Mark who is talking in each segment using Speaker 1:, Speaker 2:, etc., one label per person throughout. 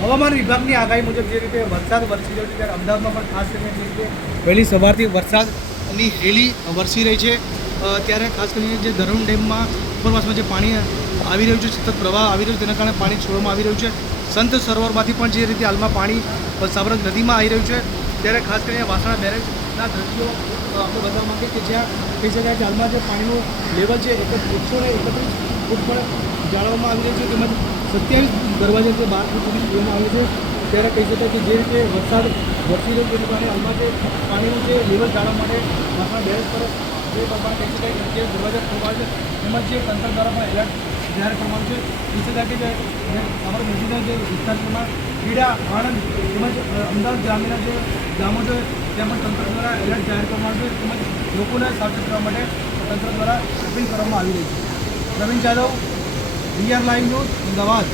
Speaker 1: હવામાન વિભાગની આગાહી મુજબ જે રીતે વરસાદ વરસી રહ્યો છે, ત્યારે અમદાવાદમાં પણ ખાસ કરીને જે રીતે વહેલી સવારથી વરસાદની હેલી વરસી રહી છે ત્યારે ખાસ કરીને જે ધરણ ડેમમાં ઉપરવાસમાં જે પાણી આવી રહ્યું છે, સતત પ્રવાહ આવી રહ્યો છે, તેના કારણે પાણી છોડવામાં આવી રહ્યું છે. સંત સરોવરમાંથી પણ જે રીતે હાલમાં પાણી સાબરમતી નદીમાં આવી રહ્યું છે, ત્યારે ખાસ કરીને વાસણા બેરેજના દ્રશ્યો આપણે બતાવવા માગીએ કે જ્યાં કહી શકાય હાલમાં જે પાણીનું લેવલ છે એક એકસો ને એકત્રીસ ફૂટ પણ જાળવવામાં આવી રહ્યું છે, તેમજ સત્યાવીસ દરવાજા જે બાર ફૂટ સુધી જોવામાં આવે છે, ત્યારે કહી શકાય કે જે રીતે વરસાદ વરસી રહ્યો છે તેના કારણે હાલમાં જે પાણીનું જે લેવલ જાળવવા માટે આપણા બેરેજ પર જે પ્રમાણે કહી શકાય સત્યાવીસ દરવાજા ખોલવા છે તેમજ જે તંત્ર દ્વારા પણ એલર્ટ જાહેર કરવામાં છે. કહી શકાય કે અમારા નજીકના જે વિસ્તારમાં ખેડા આણંદ તેમજ અમદાવાદ ગ્રામ્યના જે ગામો છે પણ તંત્ર દ્વારા એલર્ટ જાહેર કરવામાં આવ્યું છે તેમજ લોકોને સાવચેત કરવા માટે તંત્ર દ્વારા અપીલ કરવામાં આવી રહી છે. Pravin Jadav VR live news Ahmedabad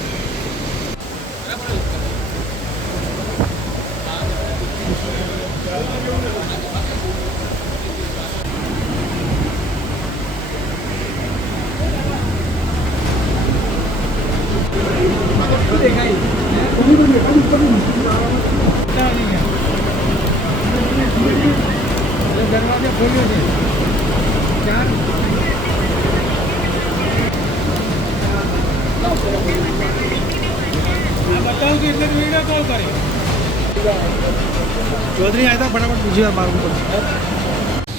Speaker 1: દરવાજા ખોલ્યો છે ચાર બતાવું કે એટલે વીડિયો કોલ કરે. ચૌધરી આવ્યા ફટાફટ બીજી વાર મારવું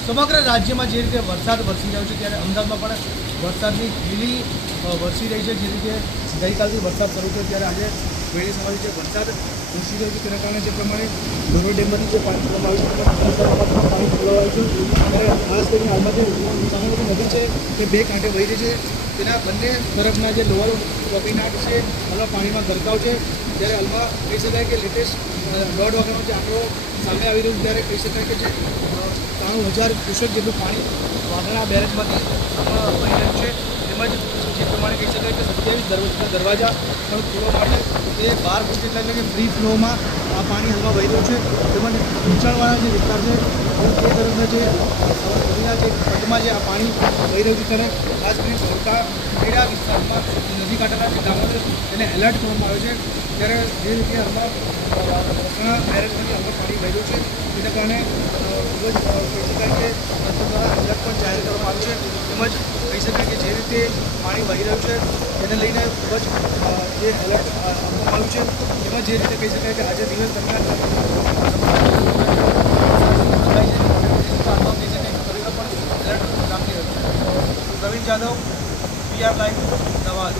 Speaker 1: સમગ્ર રાજ્યમાં જે રીતે વરસાદ વરસી રહ્યો છે, ત્યારે અમદાવાદમાં પણ વરસાદની ખીલી વરસી રહી છે. જે રીતે ગઈકાલથી વરસાદ શરૂ થયો, ત્યારે આજે વહેલી સવારે જે વરસાદ વરસી રહ્યો છે, તેના કારણે જે પ્રમાણે ધોરો ડેમમાંથી જે પાણી છોડવામાં આવ્યું છે પાણી છોડવામાં છે. નદી છે તે બે કાંઠે વહી રહી છે, તેના બંને તરફના જે લોઅર કપીનાટ છે હાલમાં પાણીમાં ગરકાવ છે. ત્યારે હાલમાં કહી શકાય કે લેટેસ્ટ દોઢ વાગ્યાનો જે આંકડો સામે આવી રહ્યું ત્યારે કહી શકાય કે જે ત્રાણું હજાર ક્યુસેક જેટલું પાણી વાસણા બેરેજમાંથી વહી રહ્યું છે. તેમજ જે પ્રમાણે કહી શકાય કે સત્યાવીસ દરવાજા પણ ખોલવા માટે તે બાર ફૂટ જેટલા એટલે કે ફ્રી ફ્લોમાં આ પાણી હાલમાં વહી રહ્યું છે. તેમજ નીચાણવાળા જે વિસ્તાર છે તે તરફના જે નદીના જે ખંડમાં જે આ પાણી વહી રહ્યું છે ત્યારે ખાસ કરીને ધોળકા ખેડા વિસ્તારમાં નદી કાંઠાના જે ગામો છે તેને એલર્ટ કરવામાં આવ્યો છે. ત્યારે જે રીતે હાલમાં વસણા બેરેજમાંથી હાલમાં પાણી વહી રહ્યું છે તેને કારણે ખૂબ જ કહી શકાય કે તંત્ર દ્વારા એલર્ટ પણ જાહેર કરવામાં આવ્યું છે. તેમજ કહી શકાય કે જે રીતે પાણી વહી રહ્યું છે તેને લઈને ખૂબ જ જે એલર્ટ આપવામાં આવ્યું છે. એમાં જે રીતે કહી શકાય કે આજે દિવસ દરમિયાન પ્રવીણ જાદવ વીઆર લાઈવ અમદાવાદ.